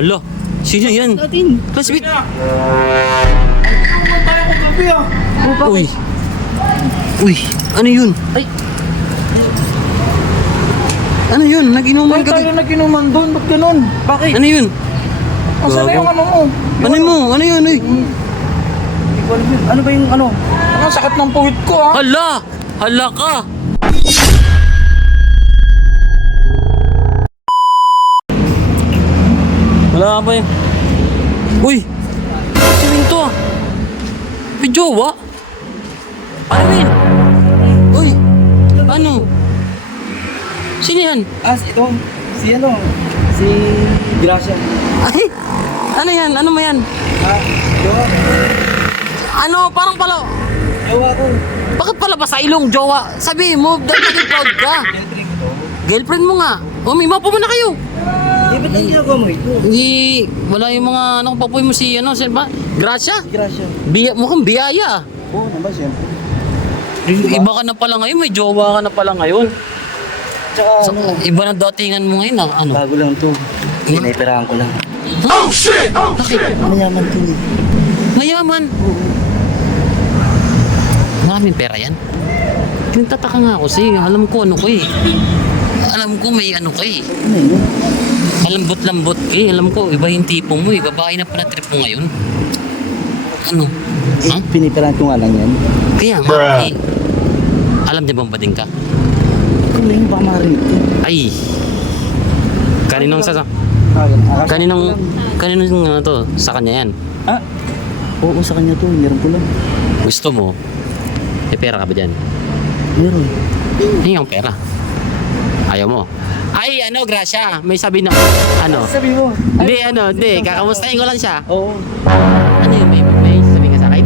Hala, sino yan? Natin. Classmate. Ah? Uy. Uy, ano yun? Ay, Ano yun? Nag-inuman bakit ka. tayo naginuman doon? Ba't ganun? Bakit? Ano yun? Ang sana yung ano mo? Ano mo? Ano yun? Uy. Hindi ko alam yun. Ano ba yung ano? Ang sakit ng puwit ko ah. Hala! Hala ka! Wala ka pa yun. Uy! Sino yun to ah? May jowa? Ano yun? Uy! Ano? Sino yan? Ah, ito. Si ano? Si Gracia. Ay! Ano yan? Ano mo yan? Ha? Jowa. Ano? Parang pala... Jowa ko. Bakit pala ba sa ilong jowa? Sabi mo, dahil proud ka. Entry ko. Girlfriend mo nga. O, may mapo mo na kayo. Eh, ba't ang ginagawa mo ito? Hindi, wala yung mga, ano, papoy mo si, ano, sino ba? Gracia? Gracia. Biya, mukhang biyaya. Oo naman, siyempre. Iba ka na pala ngayon, may jowa ka na pala ngayon. Tsaka So, ano, iba na datingan mo ngayon, ah, ano? bago lang to. Pinipirahan ko lang. Oh, shit! Bakit? Mayaman to eh. Mayaman. Maraming pera yan. Pinagtataka nga ako kasi alam ko ano ko eh. Alam ko may ano ka eh. Ano yun? Malambot-lambot ka eh. Alam ko, iba yung tipo mo eh. Babae na pala trip mo ngayon. Ano? Eh, Ha? pinipirahan ko nga lang yan. Kaya nga eh. Alam niya bang bading ka? Kung may baka marinig. Ay. Kaninong sa... Ah. Ah, Kaninong... Kaninong ano to? Sa kanya yan. Ah, oo sa kanya to. Meron ko lang. Gusto mo? May pera ka ba dyan? Meron. Hindi ang pera. Ayaw mo. Ay, ano, Gracia. May sabi na... Ano? Sabi mo. Hindi, ano, hindi. Kakamustahin ko lang siya. Oo. Ano yun? May, may sabi ka sa akin?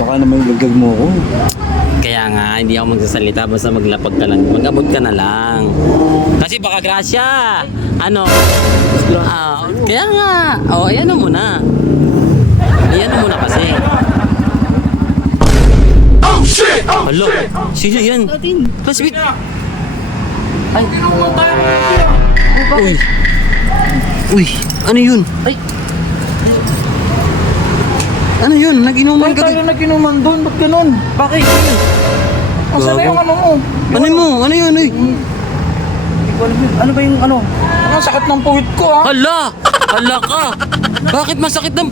Baka naman lugag mo ako. Kaya nga, hindi ako magsasalita basta maglapag ka lang. Mag-abot ka na lang. Kasi baka grasya. Ano? Ah, kaya nga. O, oh, ayan mo muna. Ayan mo muna kasi. Oh shit! Hala, sino yan? Natin. Classmate. Ay, kinuha tayo ng ah. Uy. Uy, ano yun? Ay, Ano yun? Nag-inuman bakit ka. tayo naginuman doon? Ba't ganun? Bakit? Ang sana Gago. yung ano mo? Ano mo? Ano yun? Uy? Hindi ko alam yun. Ano ba yung ano? Ang sakit ng puwit ko ah. Hala! Hala ka! Bakit masakit ng...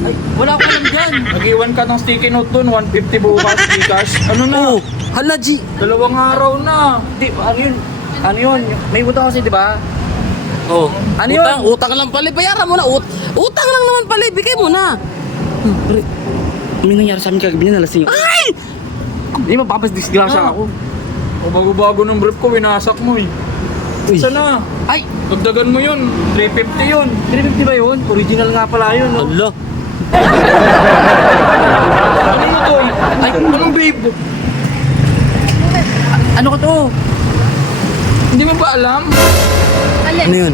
Ay, wala ko alam dyan. Nag-iwan ka ng sticky note doon, 150 bukas, cash. Ano na? Oh, hala G. Dalawang araw na. Di, ano yun? Ano yun? May utang kasi, di ba? Oh, Ano utang, yun? utang lang pala. Bayaran mo na. Ut utang lang naman pala. Bigay mo na. May nangyari sa amin kagabi na nalasing. Ay! Hindi, mapapasdisgrasya Ah. ako. O bago-bago ng brief ko, winasak mo eh. Uy. Sana? Ay! Dagdagan mo yun. 350 yun. 350 ba yun? Original nga pala yun. No? Hala. Ano mo to? Ay, anong babe? Ano ko to? Hindi mo ba alam? Ano yun?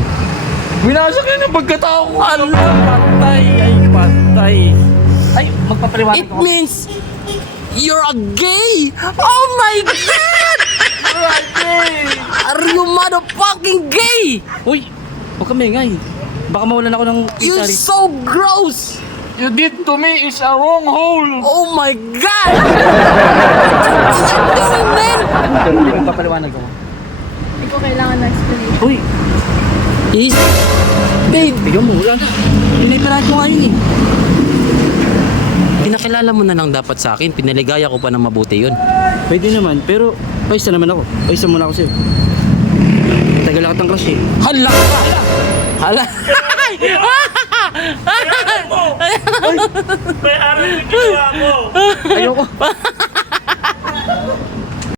Winasak yun yung pagkatao ko. Ano? Patay. Ay, patay. Ay, magpapaliwanag It means you're a gay. Oh my God! Are you motherfucking gay? Uy, huwag ka maingay. Baka mawalan ako ng You're itari. so gross. You did to me is a wrong hole. Oh my God! What you doing, man? Papaliwanag ako. Ko kailangan ng explanation. Uy, Is... Babe, bigyan mo. Wala na. Pinipirahan ko nga yun eh. pinakilala mo na lang dapat sa akin. Pinaligaya ko pa ng mabuti yun. Pwede naman, pero paisa naman ako. Paisa muna ako sa'yo. Tagal ako ng crush eh. Hala ka! Hala! Ayoko.